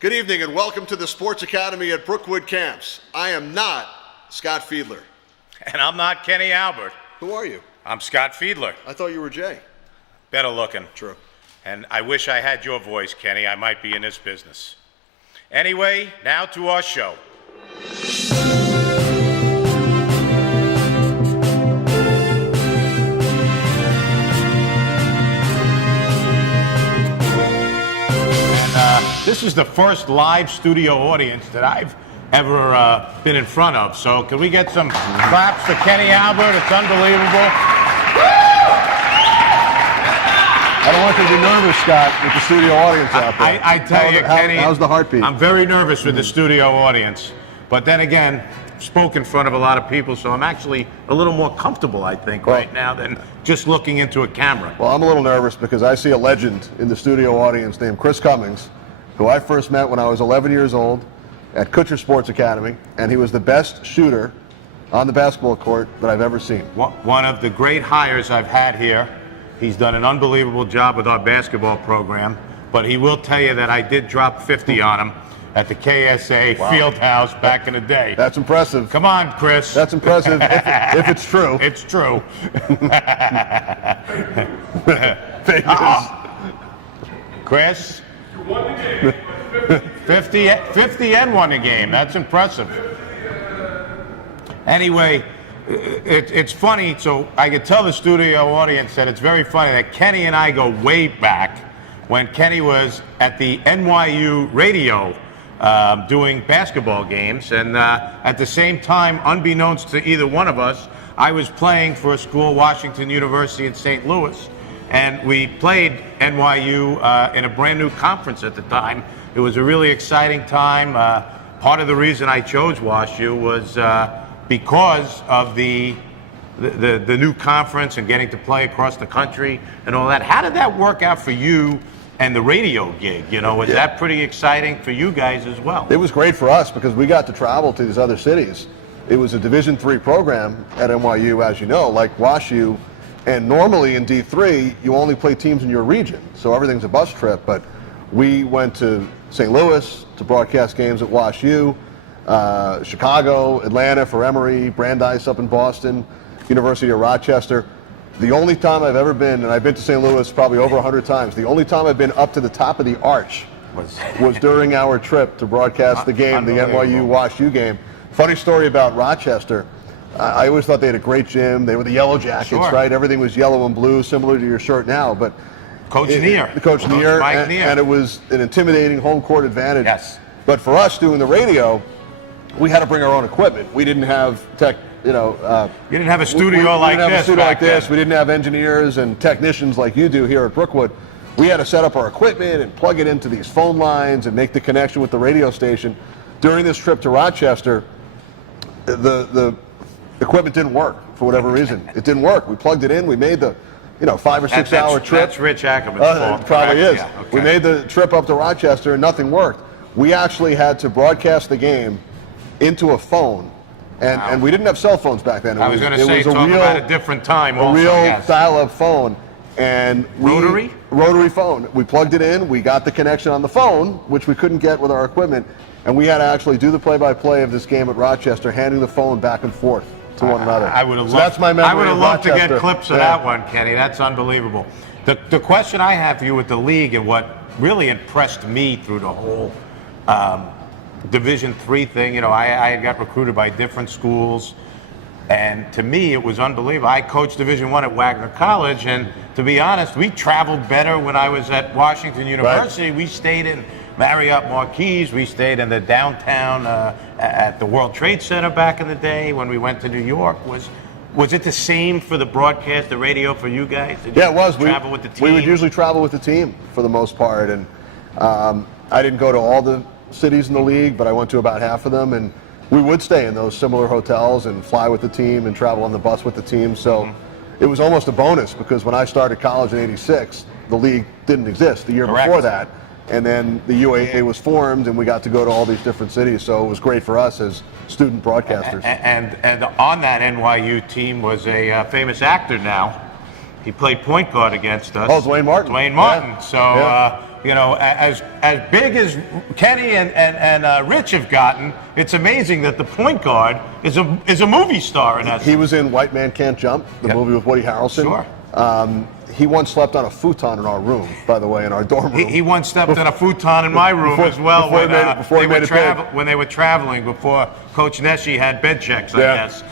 Good evening and welcome to the Sports Academy at Brookwood Camps. I am not Scott Fiedler. And I'm not Kenny Albert. Who are you? I'm Scott Fiedler. I thought you were Jay. Better looking. True. And I wish I had your voice, Kenny. I might be in this business. Anyway, now to our show. This is the first live studio audience that I've ever been in front of. So can we get some claps for Kenny Albert? It's unbelievable. I don't want you to be nervous, Scott, with the studio audience out there. I tell you, Kenny, how's the heartbeat? I'm very nervous with the studio audience. But then again, spoke in front of a lot of people, so I'm actually a little more comfortable, I think, right now than just looking into a camera. Well, I'm a little nervous because I see a legend in the studio audience named Chris Cummings, who I first met when I was 11 years old at Kutcher Sports Academy, and he was the best shooter on the basketball court that I've ever seen. One of the great hires I've had here. He's done an unbelievable job with our basketball program, but he will tell you that I did drop 50 on him at the KSA Fieldhouse back in the day. That's impressive. Come on, Chris. That's impressive if it's true. It's true. Chris? You won the game. 50 and won the game. That's impressive. Anyway, it's funny, so I could tell the studio audience that it's very funny that Kenny and I go way back when Kenny was at the NYU radio doing basketball games, and at the same time, unbeknownst to either one of us, I was playing for a school, Washington University in St. Louis, and we played NYU in a brand new conference at the time. It was a really exciting time. Part of the reason I chose WashU was because of the new conference and getting to play across the country and all that. How did that work out for you and the radio gig? You know, was that pretty exciting for you guys as well? It was great for us because we got to travel to these other cities. It was a Division III program at NYU, as you know, like WashU, and normally in D3, you only play teams in your region, so everything's a bus trip, but we went to St. Louis to broadcast games at WashU, Chicago, Atlanta for Emory, Brandeis up in Boston, University of Rochester. The only time I've ever been, and I've been to St. Louis probably over 100 times, the only time I've been up to the top of the arch was during our trip to broadcast the game, the NYU-WashU game. Funny story about Rochester. I always thought they had a great gym. They were the Yellow Jackets, right? Everything was yellow and blue, similar to your shirt now. But Coach Neer. Coach Neer, and it was an intimidating home court advantage. Yes. But for us doing the radio, we had to bring our own equipment. We didn't have tech, you didn't have a studio like this. We didn't have engineers and technicians like you do here at Brookwood. We had to set up our equipment and plug it into these phone lines and make the connection with the radio station. During this trip to Rochester, the equipment didn't work for whatever reason. It didn't work. We plugged it in. We made the 5 or 6 hour trip. That's Rich Ackerman's fault. It probably is. Yeah, okay. We made the trip up to Rochester and nothing worked. We actually had to broadcast the game into a phone, and we didn't have cell phones back then. I was going to say, talk about a different time. A real dial-up phone, and rotary phone. We plugged it in. We got the connection on the phone, which we couldn't get with our equipment, and we had to actually do the play-by-play of this game at Rochester, handing the phone back and forth to one another. I would have. So that's my memory. I would have loved to get clips of that one, Kenny. That's unbelievable. The question I have for you with the league, and what really impressed me through the whole Division III thing, I got recruited by different schools, and to me it was unbelievable. I coached Division I at Wagner College, and to be honest, we traveled better when I was at Washington University. Right. We stayed in Marriott Marquis. We stayed in the downtown at the World Trade Center back in the day when we went to New York. Was it the same for the broadcast, the radio for you guys? Did it was. Travel with the team? We would usually travel with the team for the most part, and I didn't go to all the cities in the league, but I went to about half of them, and we would stay in those similar hotels and fly with the team and travel on the bus with the team. So it was almost a bonus because when I started college in '86, the league didn't exist the year before that. And then the UAA was formed, and we got to go to all these different cities. So it was great for us as student broadcasters. And on that NYU team was a famous actor now. He played point guard against us. Oh, Dwayne Martin. Dwayne Martin. Yeah. So you know, as big as Kenny and Rich have gotten, it's amazing that the point guard is a movie star in that. He was in White Man Can't Jump, the movie with Woody Harrelson. Sure. He once slept on a futon in our room, by the way, in our dorm room. He once stepped on a futon in my room as well when they were traveling before Coach Nessie had bed checks, I guess.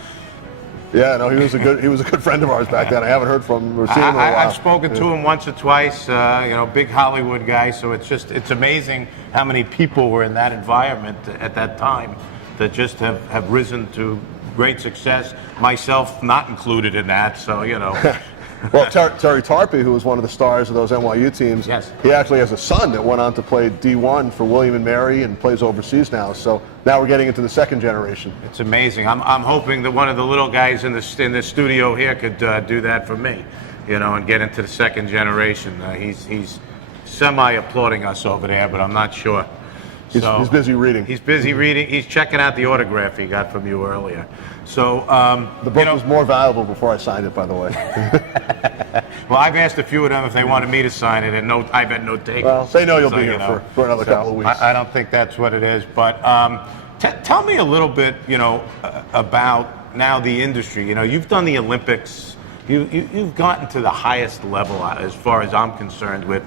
Yeah, no, he was a good friend of ours back then. I haven't heard from him or seen him in a while. I've spoken to him once or twice. You know, big Hollywood guy. So it's amazing how many people were in that environment at that time that just have risen to great success. Myself not included in that. So you know. Well, Terry Tarpey, who was one of the stars of those NYU teams, he actually has a son that went on to play D1 for William and Mary and plays overseas now. So now we're getting into the second generation. It's amazing. I'm hoping that one of the little guys in the studio here could do that for me, you know, and get into the second generation. He's semi-applauding us over there, but I'm not sure. He's busy reading. He's busy reading. He's checking out the autograph he got from you earlier. So the book was more valuable before I signed it, by the way. Well, I've asked a few of them if they wanted me to sign it, and I've had no takers. Well, they know you'll be here for another couple of weeks. I don't think that's what it is. But tell me a little bit, you know, about now the industry. You know, you've done the Olympics. You've gotten to the highest level as far as I'm concerned with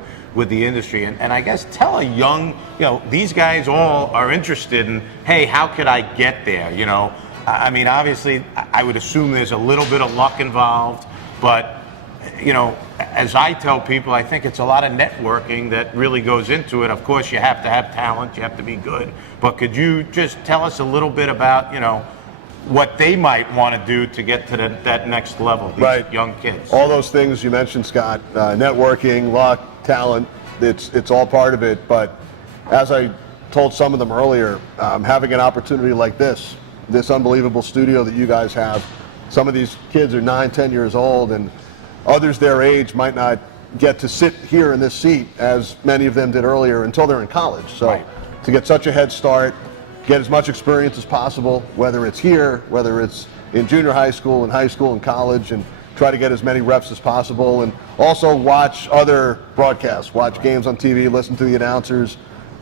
the industry. And I guess tell a young, you know, these guys all are interested in, hey, how could I get there? You know, I mean, obviously, I would assume there's a little bit of luck involved, but, you know, as I tell people, I think it's a lot of networking that really goes into it. Of course, you have to have talent, you have to be good, but could you just tell us a little bit about, you know, what they might want to do to get to that next level, these young kids? All those things you mentioned, Scott, networking, luck, talent, it's all part of it. But as I told some of them earlier, having an opportunity like this unbelievable studio that you guys have, some of these kids are 9, 10 years old, and others their age might not get to sit here in this seat as many of them did earlier until they're in college. So to get such a head start, get as much experience as possible, whether it's here, whether it's in junior high school, and college, and try to get as many reps as possible, and also watch other broadcasts, watch games on TV, listen to the announcers.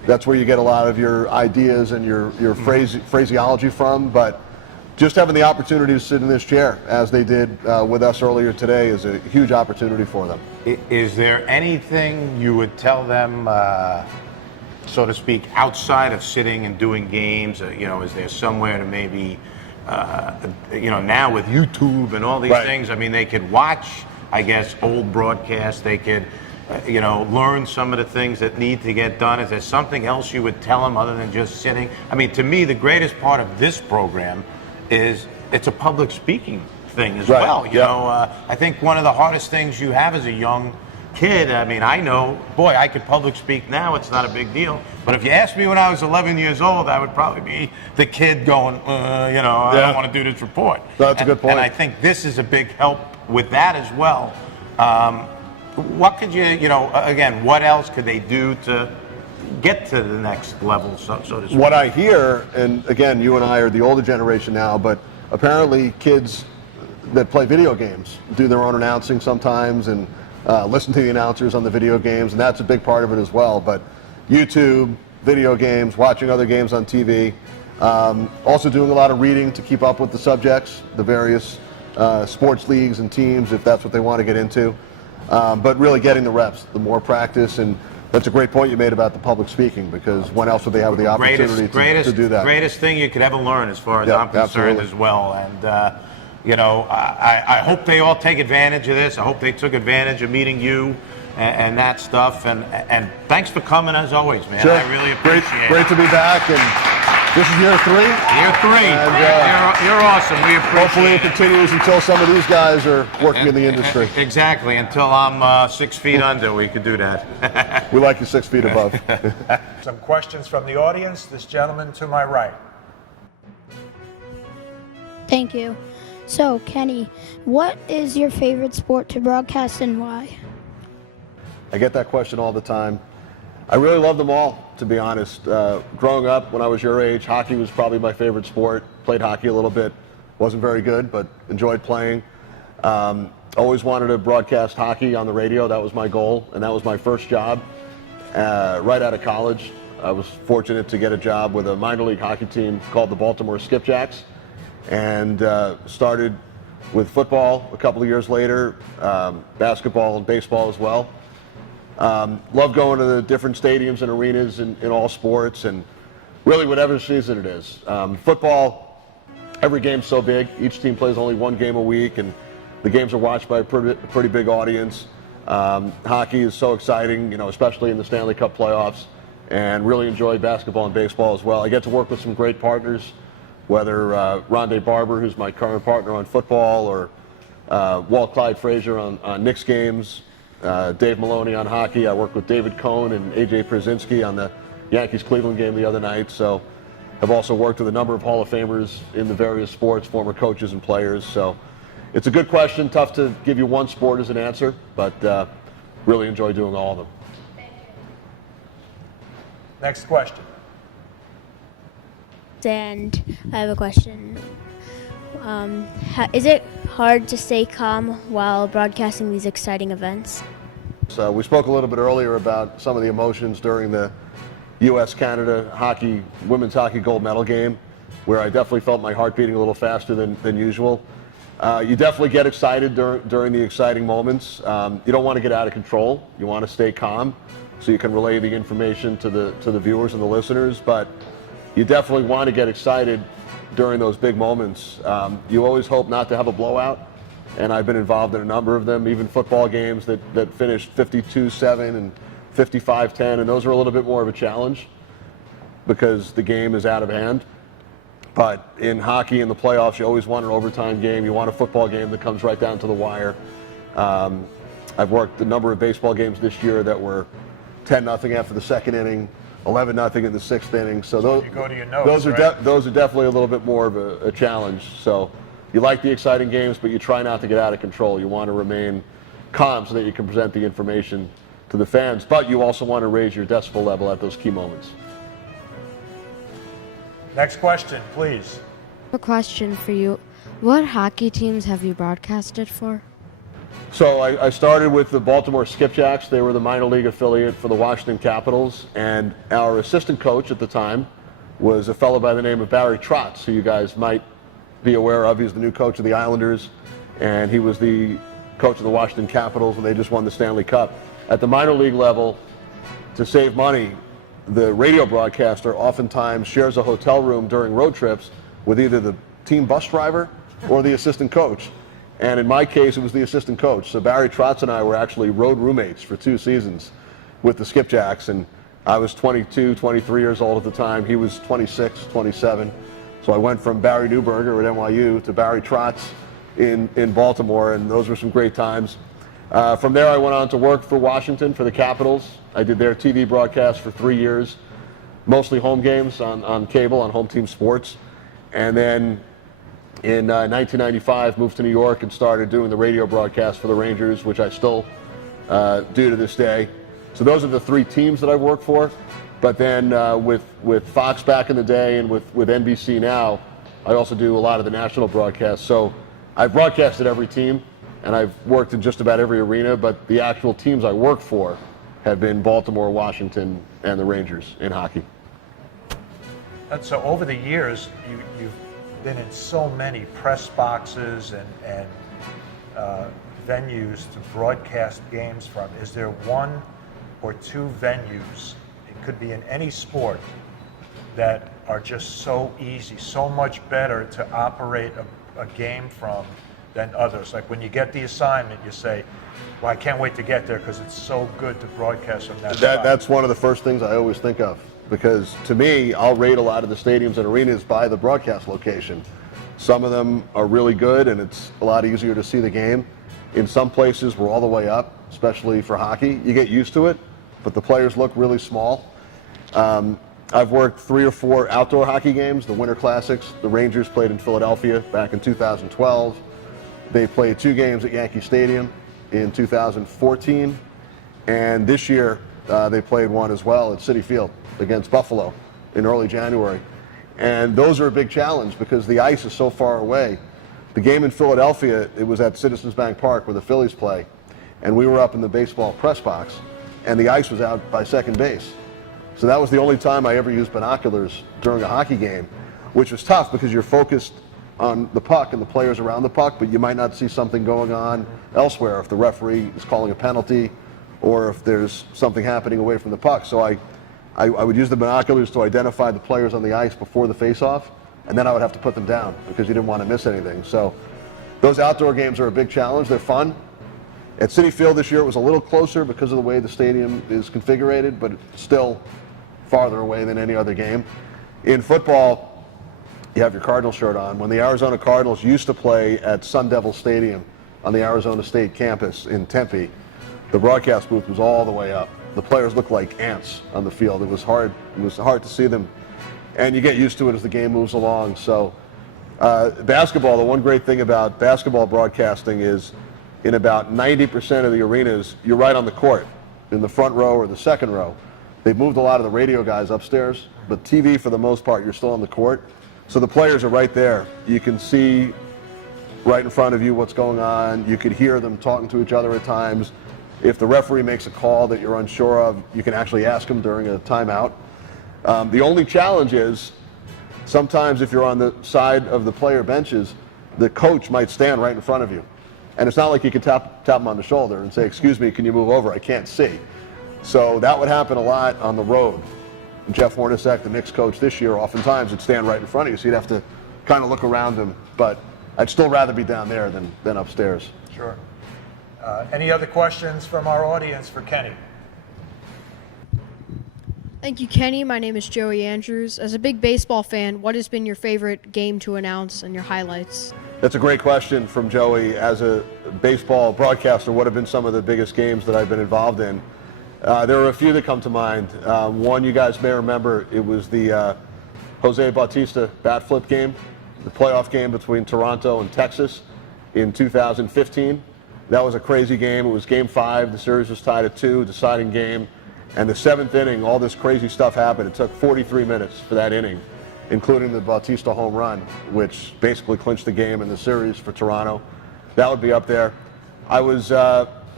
That's where you get a lot of your ideas and your phraseology from. But just having the opportunity to sit in this chair, as they did with us earlier today, is a huge opportunity for them. Is there anything you would tell them, so to speak, outside of sitting and doing games? You know, is there somewhere to maybe, you know, now with YouTube and all these things, I mean, they could watch, I guess, old broadcasts. They could, you know, learn some of the things that need to get done. Is there something else you would tell them other than just sitting? I mean, to me, the greatest part of this program is it's a public speaking thing as well. You know, I think one of the hardest things you have as a young kid, I mean, I know, boy, I could public speak now, it's not a big deal. But if you asked me when I was 11 years old, I would probably be the kid going, you know, I don't want to do this report. That's a good point. And I think this is a big help with that as well. What could you know, again, what else could they do to get to the next level, so to speak? What I hear, and again, you and I are the older generation now, but apparently kids that play video games do their own announcing sometimes, and listen to the announcers on the video games, and that's a big part of it as well. But YouTube, video games, watching other games on TV, also doing a lot of reading to keep up with the subjects, the various sports leagues and teams, if that's what they want to get into. But really getting the reps, the more practice, and that's a great point you made about the public speaking, because when else would they have the opportunity to do that? Greatest thing you could ever learn, as far as I'm concerned, as well. And you know, I hope they all take advantage of this. I hope they took advantage of meeting you and that stuff. And thanks for coming, as always, man. Sure. I really appreciate it. Great to be back. And this is year 3. Year 3. And, you're awesome. We appreciate it. Hopefully it continues until some of these guys are working in the industry. Exactly. Until I'm 6 feet under, we could do that. We like you 6 feet above. Some questions from the audience. This gentleman to my right. Thank you. So, Kenny, what is your favorite sport to broadcast and why? I get that question all the time. I really love them all, to be honest. Growing up, when I was your age, hockey was probably my favorite sport. Played hockey a little bit. Wasn't very good, but enjoyed playing. Always wanted to broadcast hockey on the radio. That was my goal, and that was my first job. right out of college. I was fortunate to get a job with a minor league hockey team called the Baltimore Skipjacks, and started with football a couple of years later, basketball and baseball as well. Love going to the different stadiums and arenas in all sports, and really whatever season it is. Football, every game's so big. Each team plays only one game a week, and the games are watched by a pretty big audience. Hockey is so exciting, especially in the Stanley Cup playoffs, and really enjoy basketball and baseball as well. I get to work with some great partners, whether Rondé Barber, who's my current partner on football, or Walt Clyde Frazier on Knicks games, Dave Maloney on hockey. I worked with David Cohn and A.J. Przinsky on the Yankees-Cleveland game the other night. So I've also worked with a number of Hall of Famers in the various sports, former coaches and players. So it's a good question. Tough to give you one sport as an answer, but really enjoy doing all of them. Next question. And I have a question. Is it hard to stay calm while broadcasting these exciting events? So we spoke a little bit earlier about some of the emotions during the U.S.-Canada hockey, women's hockey gold medal game, where I definitely felt my heart beating a little faster than usual. You definitely get excited during the exciting moments. You don't want to get out of control. You want to stay calm so you can relay the information to the viewers and the listeners, but you definitely want to get excited during those big moments. You always hope not to have a blowout, and I've been involved in a number of them, even football games that finished 52-7 and 55-10, and those are a little bit more of a challenge because the game is out of hand. But in hockey, in the playoffs, you always want an overtime game. You want a football game that comes right down to the wire. I've worked a number of baseball games this year that were 10-0 after the second inning, 11-0 in the sixth inning. So those, you go to your nose, those are definitely a little bit more of a challenge. So you like the exciting games, but you try not to get out of control. You want to remain calm so that you can present the information to the fans, but you also want to raise your decibel level at those key moments. Next question, please. A question for you. What hockey teams have you broadcasted for? So I started with the Baltimore Skipjacks. They were the minor league affiliate for the Washington Capitals, and our assistant coach at the time was a fellow by the name of Barry Trotz, who you guys might be aware of. He's the new coach of the Islanders, and he was the coach of the Washington Capitals when they just won the Stanley Cup. At the minor league level, to save money, the radio broadcaster oftentimes shares a hotel room during road trips with either the team bus driver or the assistant coach. And in my case, it was the assistant coach. So Barry Trotz and I were actually road roommates for 2 seasons with the Skipjacks. And I was 22, 23 years old at the time. He was 26, 27. So I went from Barry Newberger at NYU to Barry Trotz in Baltimore, and those were some great times. From there, I went on to work for Washington, for the Capitals. I did their TV broadcast for 3 years, mostly home games on cable, on Home Team Sports. And then in 1995, moved to New York and started doing the radio broadcast for the Rangers, which I still do to this day. So those are the 3 teams that I work for. But then with Fox back in the day and with NBC now, I also do a lot of the national broadcasts. So I've broadcasted every team, and I've worked in just about every arena, but the actual teams I work for have been Baltimore, Washington, and the Rangers in hockey. And so over the years, you've been in so many press boxes and venues to broadcast games from. Is there 1 or 2 venues, it could be in any sport, that are just so easy, so much better to operate a game from than others? Like when you get the assignment, you say, well, I can't wait to get there because it's so good to broadcast from that spot. That's one of the first things I always think of, because to me, I'll rate a lot of the stadiums and arenas by the broadcast location. Some of them are really good, and it's a lot easier to see the game. In some places, we're all the way up, especially for hockey. You get used to it, but the players look really small. I've worked 3 or 4 outdoor hockey games, the Winter Classics. The Rangers played in Philadelphia back in 2012. They played 2 games at Yankee Stadium in 2014. And this year, they played one as well at Citi Field against Buffalo in early January. And those are a big challenge because the ice is so far away. The game in Philadelphia, it was at Citizens Bank Park where the Phillies play. And we were up in the baseball press box. and the ice was out by second base. So that was the only time I ever used binoculars during a hockey game, which was tough because you're focused on the puck and the players around the puck, but you might not see something going on elsewhere if the referee is calling a penalty or if there's something happening away from the puck. So I would use the binoculars to identify the players on the ice before the face-off, and then I would have to put them down because you didn't want to miss anything. So those outdoor games are a big challenge. They're fun. At Citi Field this year, it was a little closer because of the way the stadium is configured, but it's still farther away than any other game. In football, you have your Cardinal shirt on. When the Arizona Cardinals used to play at Sun Devil Stadium on the Arizona State campus in Tempe, the broadcast booth was all the way up. The players looked like ants on the field. It was hard to see them, and you get used to it as the game moves along. So basketball, the one great thing about basketball broadcasting is in about 90% of the arenas, you're right on the court, in the front row or the second row. They've moved a lot of the radio guys upstairs, but TV, for the most part, you're still on the court. So the players are right there. You can see right in front of you what's going on. You could hear them talking to each other at times. If the referee makes a call that you're unsure of, you can actually ask him during a timeout. The only challenge is sometimes if you're on the side of the player benches, the coach might stand right in front of you. And it's not like you can tap him on the shoulder and say, "Excuse me, can you move over? I can't see." So that would happen a lot on the road. Jeff Hornacek, the Knicks coach this year, oftentimes would stand right in front of you, so you'd have to kind of look around him. But I'd still rather be down there than upstairs. Sure. Any other questions from our audience for Kenny? Thank you, Kenny. My name is Joey Andrews. As a big baseball fan, what has been your favorite game to announce and your highlights? That's a great question from Joey. As a baseball broadcaster, what have been some of the biggest games that I've been involved in? There are a few that come to mind. One you guys may remember, it was the Jose Bautista bat flip game, the playoff game between Toronto and Texas in 2015. That was a crazy game. It was game 5. The series was tied at 2, deciding game. And the 7th inning, all this crazy stuff happened. It took 43 minutes for that inning, including the Bautista home run, which basically clinched the game in the series for Toronto. That would be up there. I was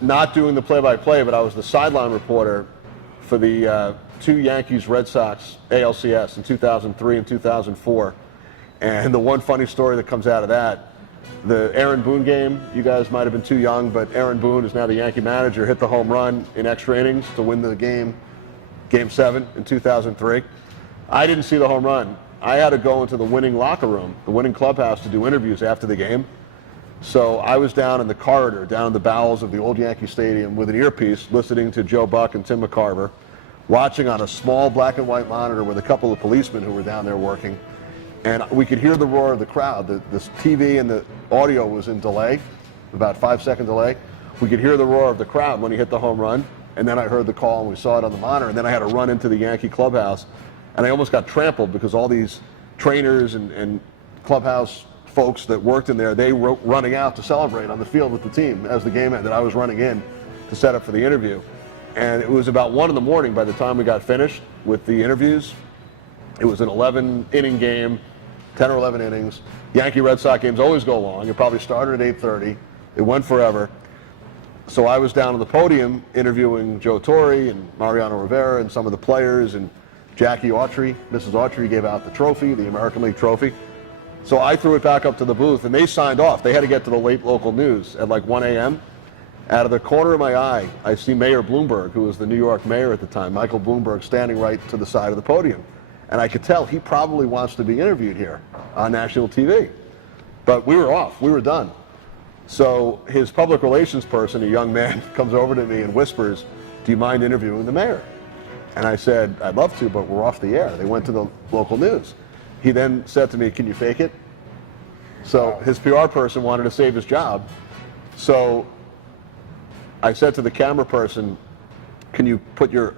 not doing the play-by-play, but I was the sideline reporter for the 2 Yankees-Red Sox ALCS in 2003 and 2004. And the one funny story that comes out of that, the Aaron Boone game, you guys might have been too young, but Aaron Boone is now the Yankee manager, hit the home run in extra innings to win the game, Game 7 in 2003. I didn't see the home run. I had to go into the winning locker room, the winning clubhouse, to do interviews after the game. So I was down in the corridor, down in the bowels of the old Yankee Stadium with an earpiece, listening to Joe Buck and Tim McCarver, watching on a small black and white monitor with a couple of policemen who were down there working. And we could hear the roar of the crowd. The TV and the audio was in delay, about 5-second delay. We could hear the roar of the crowd when he hit the home run. And then I heard the call and we saw it on the monitor. And then I had to run into the Yankee clubhouse. And I almost got trampled because all these trainers and clubhouse folks that worked in there, they were running out to celebrate on the field with the team as the game ended. I was running in to set up for the interview. And it was about 1 in the morning by the time we got finished with the interviews. It was an 11-inning game, 10 or 11 innings. Yankee Red Sox games always go long. It probably started at 8:30. It went forever. So I was down on the podium interviewing Joe Torre and Mariano Rivera and some of the players, and Jackie Autry. Mrs. Autry gave out the trophy, the American League trophy. So I threw it back up to the booth, and they signed off. They had to get to the late local news at like 1 a.m. Out of the corner of my eye, I see Mayor Bloomberg, who was the New York mayor at the time, Michael Bloomberg, standing right to the side of the podium. And I could tell he probably wants to be interviewed here on national TV. But we were off. We were done. So his public relations person, a young man, comes over to me and whispers, "Do you mind interviewing the mayor?" And I said, "I'd love to, but we're off the air." They went to the local news. He then said to me, "Can you fake it?" So his PR person wanted to save his job. So I said to the camera person, "Can you put your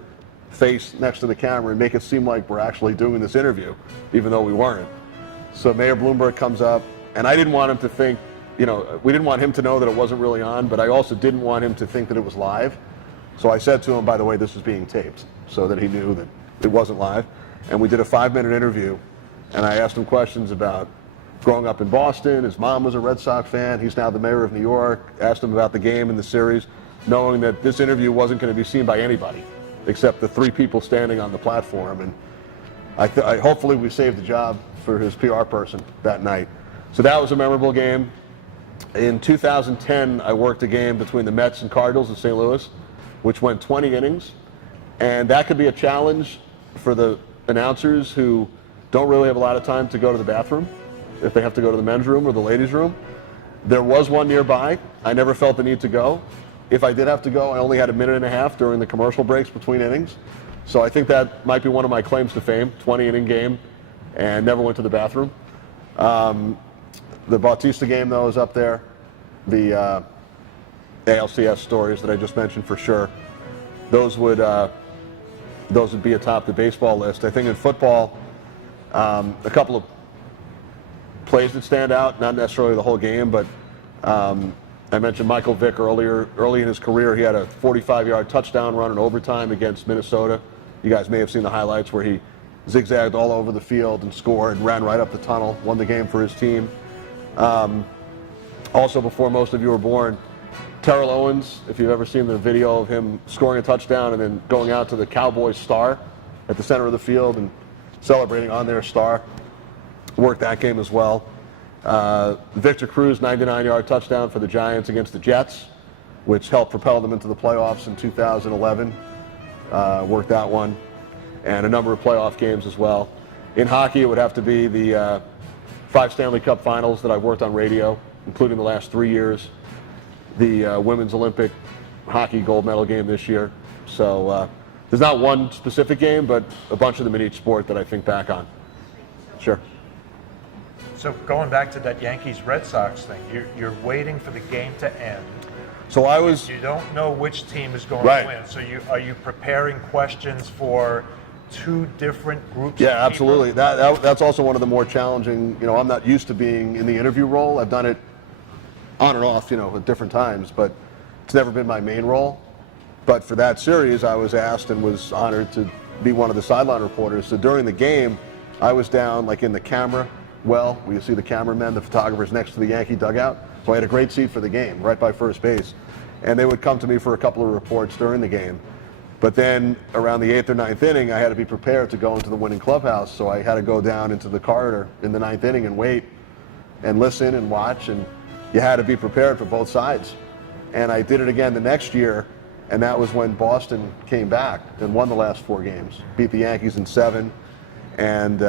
face next to the camera and make it seem like we're actually doing this interview, even though we weren't?" So Mayor Bloomberg comes up, and I didn't want him to think, we didn't want him to know that it wasn't really on, but I also didn't want him to think that it was live. So I said to him, "By the way, this is being taped," so that he knew that it wasn't live. And we did a 5-minute interview, and I asked him questions about growing up in Boston. His mom was a Red Sox fan. He's now the mayor of New York. Asked him about the game and the series. knowing that this interview wasn't going to be seen by anybody except the 3 people standing on the platform. And I hopefully we saved the job for his PR person that night. So that was a memorable game. In 2010, I worked a game between the Mets and Cardinals in St. Louis, which went 20 innings. And that could be a challenge for the announcers who don't really have a lot of time to go to the bathroom, if they have to go to the men's room or the ladies' room. There was one nearby. I never felt the need to go. If I did have to go, I only had a minute and a half during the commercial breaks between innings. So I think that might be one of my claims to fame, 20-inning game, and never went to the bathroom. The Bautista game, though, is up there. The ALCS stories that I just mentioned, for sure. Those would be atop the baseball list. I think in football, a couple of plays that stand out, not necessarily the whole game, but I mentioned Michael Vick early in his career. He had a 45-yard touchdown run in overtime against Minnesota. You guys may have seen the highlights where he zigzagged all over the field and scored, ran right up the tunnel, won the game for his team. Also, before most of you were born, Terrell Owens, if you've ever seen the video of him scoring a touchdown and then going out to the Cowboys star at the center of the field and celebrating on their star, worked that game as well. Victor Cruz, 99-yard touchdown for the Giants against the Jets, which helped propel them into the playoffs in 2011. Worked that one, and a number of playoff games as well. In hockey, it would have to be the 5 Stanley Cup finals that I've worked on radio, including the last 3 years. The women's Olympic hockey gold medal game this year. So there's not one specific game, but a bunch of them in each sport that I think back on. Sure. So going back to that Yankees-Red Sox thing, you're waiting for the game to end. So I was. You don't know which team is going Right. to win. So are you preparing questions for 2 different groups? Yeah, of people? absolutely. That's also one of the more challenging. I'm not used to being in the interview role. I've done it on and off, at different times, but it's never been my main role. But for that series, I was asked and was honored to be one of the sideline reporters. So during the game, I was down like in the camera well, where you see the cameramen, the photographers next to the Yankee dugout. So I had a great seat for the game, right by first base. And they would come to me for a couple of reports during the game. But then around the 8th or 9th inning, I had to be prepared to go into the winning clubhouse. So I had to go down into the corridor in the 9th inning and wait and listen and watch. And you had to be prepared for both sides. And I did it again the next year. And that was when Boston came back and won the last 4 games, beat the Yankees in 7. And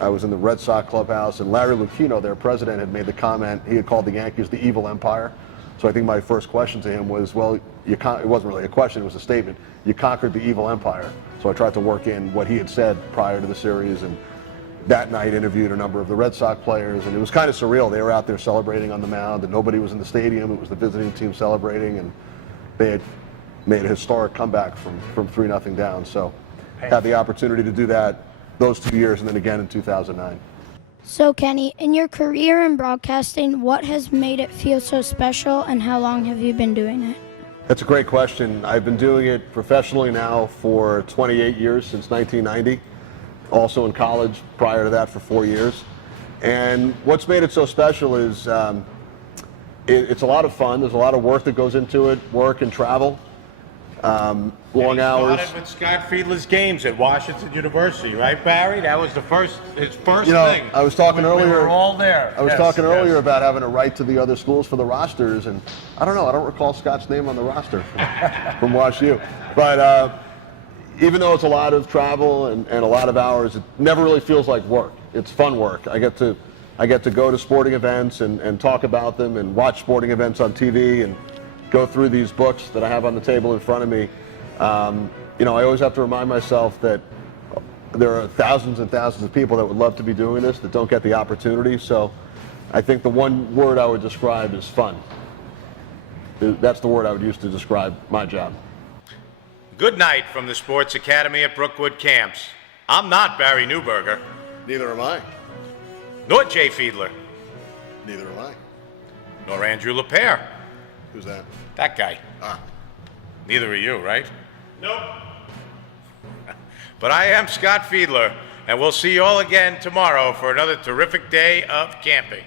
I was in the Red Sox clubhouse, and Larry Lucchino, their president, had made the comment. He had called the Yankees the evil empire. So I think my first question to him was, well, it wasn't really a question, it was a statement. You conquered the evil empire. So I tried to work in what he had said prior to the series, and that night interviewed a number of the Red Sox players, and it was kind of surreal. They were out there celebrating on the mound, and nobody was in the stadium. It was the visiting team celebrating, and they had made a historic comeback from 3-0 down. So had the opportunity to do that those 2 years, and then again in 2009. So, Kenny, in your career in broadcasting, what has made it feel so special, and how long have you been doing it? That's a great question. I've been doing it professionally now for 28 years, since 1990. Also in college prior to that for 4 years. And what's made it so special is it's a lot of fun. There's a lot of work that goes into it, work and travel. Long hours. Started with Scott Fiedler's games at Washington University, right, Barry? That was his first thing. I was talking We earlier. were all there. I was Yes, talking earlier yes. about having to write to the other schools for the rosters, and I don't recall Scott's name on the roster from WashU. But even though it's a lot of travel and a lot of hours, it never really feels like work. It's fun work. I get to go to sporting events and talk about them and watch sporting events on TV and go through these books that I have on the table in front of me. I always have to remind myself that there are thousands and thousands of people that would love to be doing this that don't get the opportunity. So I think the one word I would describe is fun. That's the word I would use to describe my job. Good night from the Sports Academy at Brookwood Camps. I'm not Barry Newberger, Neither am I. nor Jay Fiedler, Neither am I. nor Andrew LePere. Who's that? That guy. Ah. Neither are you, right? Nope. But I am Scott Fiedler, and we'll see you all again tomorrow for another terrific day of camping.